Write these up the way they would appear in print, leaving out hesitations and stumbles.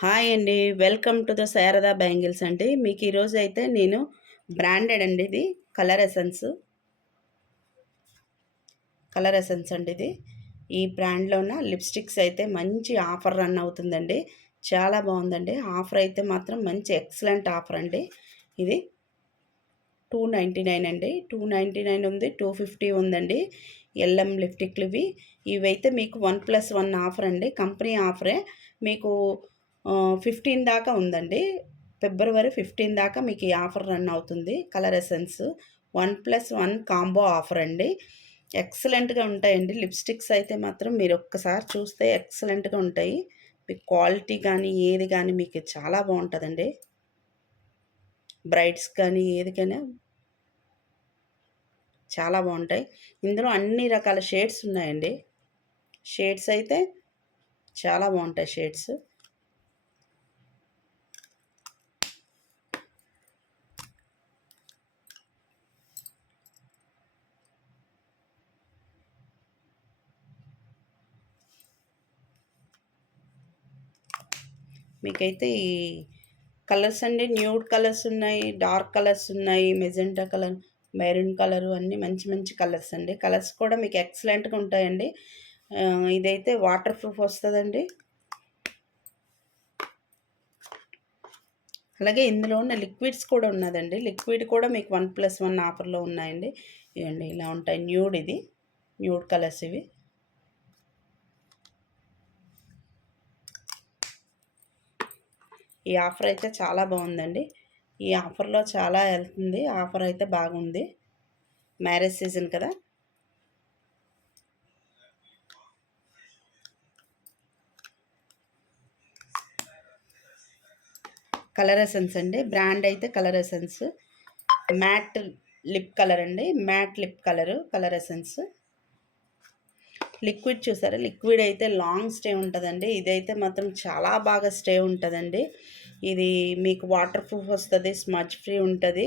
Hi అండి. Welcome to the Sharada bangles అండి. మీకు ఈరోజు అయితే నేను బ్రాండెడ్ అండి ఇది కలర్ ఎసెన్స్ అండి ఇది. ఈ బ్రాండ్లోన లిప్స్టిక్స్ అయితే మంచి ఆఫర్ రన్ అవుతుందండి. చాలా బాగుందండి. ఆఫర్ అయితే మాత్రం మంచి ఎక్సలెంట్ ఆఫర్ అండి. ఇది 299 అండి. 299 ఉంది, 250 ఉందండి. ఎల్ఎం లిప్స్టిక్లు ఇవైతే మీకు 1+1 ఆఫర్ అండి. కంపెనీ ఆఫరే. మీకు 15 దాకా ఉందండి. ఫిబ్రవరి 15 దాకా మీకు ఈ ఆఫర్ రన్ అవుతుంది. కలర్ ఎసెన్స్ 1+1 కాంబో ఆఫర్ అండి. ఎక్సలెంట్గా ఉంటాయండి. లిప్స్టిక్స్ అయితే మాత్రం మీరు ఒక్కసారి చూస్తే ఎక్సలెంట్గా ఉంటాయి. మీకు క్వాలిటీ కానీ ఏది కానీ మీకు చాలా బాగుంటుందండి. బ్రైడ్స్ కానీ ఏదికైనా చాలా బాగుంటాయి. ఇందులో అన్ని రకాల షేడ్స్ ఉన్నాయండి. షేడ్స్ అయితే చాలా బాగుంటాయి. షేడ్స్ మీకైతే ఈ కలర్స్ అండి న్యూడ్ కలర్స్ ఉన్నాయి, డార్క్ కలర్స్ ఉన్నాయి, మెజెంటా కలర్, మెరూన్ కలరు అన్నీ మంచి మంచి కలర్స్ అండి. కలర్స్ కూడా మీకు ఎక్సలెంట్గా ఉంటాయండి. ఇదైతే వాటర్ ప్రూఫ్ వస్తుందండి. అలాగే ఇందులో ఉన్న లిక్విడ్స్ కూడా ఉన్నదండి. లిక్విడ్ కూడా మీకు 1+1 ఆఫర్లో ఉన్నాయండి. ఇవ్వండి ఇలా ఉంటాయి. ఇది న్యూడ్ కలర్స్ ఇవి. ఈ ఆఫర్ అయితే చాలా బాగుందండి. ఈ ఆఫర్లో చాలా వెళ్తుంది. ఆఫర్ అయితే బాగుంది. మ్యారేజ్ సీజన్ కదా. కలర్ ఎసెన్స్ అండి. బ్రాండ్ అయితే colour essence. Matte lip colour అండి. Matte lip colour essence. Liquid చూసారా, లిక్విడ్ అయితే లాంగ్ స్టే ఉంటుందండి. ఇదైతే మాత్రం చాలా బాగా స్టే ఉంటుందండి. ఇది మీకు వాటర్ ప్రూఫ్ వస్తుంది, స్మజ్ ఫ్రీ ఉంటుంది.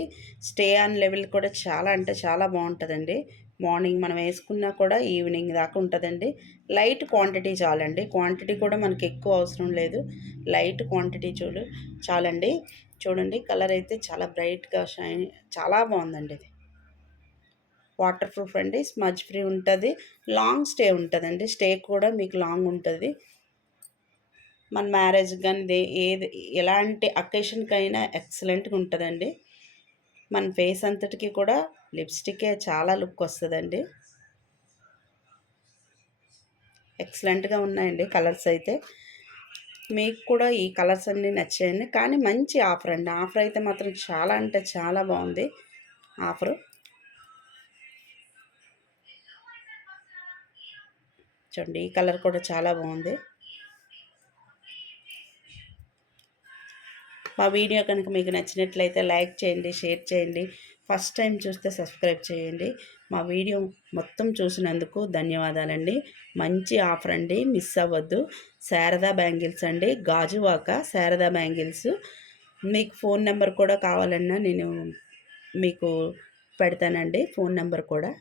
స్టే ఆన్ లెవెల్ కూడా చాలా అంటే చాలా బాగుంటుందండి. మార్నింగ్ మనం వేసుకున్నా కూడా ఈవినింగ్ దాకా ఉంటుందండి. లైట్ క్వాంటిటీ చాలండి. క్వాంటిటీ కూడా మనకి ఎక్కువ అవసరం లేదు. లైట్ క్వాంటిటీ చాలండి. చూడండి కలర్ అయితే చాలా బ్రైట్గా షైన్, చాలా బాగుందండి. ఇది వాటర్ ప్రూఫ్ అండి, స్మజ్ ఫ్రీ ఉంటుంది, లాంగ్ స్టే ఉంటుందండి. స్టే కూడా మీకు లాంగ్ ఉంటుంది. మన మ్యారేజ్ కానీ ఏది ఎలాంటి అకేషన్కైనా ఎక్సలెంట్గా ఉంటుందండి. మన ఫేస్ అంతటికి కూడా లిప్స్టిక్కే చాలా లుక్ వస్తుందండి. ఎక్సలెంట్గా ఉన్నాయండి కలర్స్ అయితే. మీకు కూడా ఈ కలర్స్ అన్నీ నచ్చాయండి. కానీ మంచి ఆఫర్ అండి. ఆఫర్ అయితే మాత్రం చాలా అంటే చాలా బాగుంది ఆఫరు. చూడండి ఈ కలర్ కూడా చాలా బాగుంది. మా వీడియో కనుక మీకు నచ్చినట్లయితే లైక్ చేయండి, షేర్ చేయండి. ఫస్ట్ టైం చూస్తే సబ్స్క్రైబ్ చేయండి. మా వీడియో మొత్తం చూసినందుకు ధన్యవాదాలండి. మంచి ఆఫర్ అండి, మిస్ అవ్వద్దు. శారదా బ్యాంగిల్స్ అండి, గాజువాక శారదా బ్యాంగిల్స్. మీకు ఫోన్ నెంబర్ కూడా కావాలన్నా నేను మీకు పెడతానండి, ఫోన్ నెంబర్ కూడా.